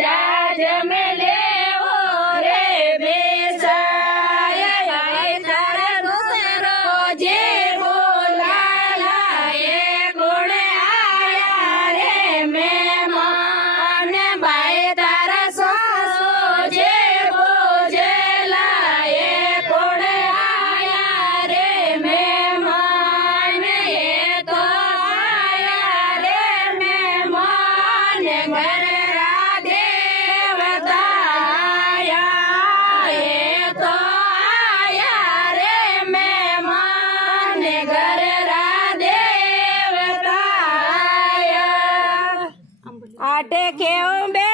જાજ में लेवो रे बेसाया तारा दूसरो जे बोलाला ये गुण आया रे मेहमान भाई तारा सासो जे बोझेला ये गुण आया रे मेहमान ये तो आया रे मेहमान घर राधे बताया ये तो आया रे मेहमान घर राधे बताया आटे केव बे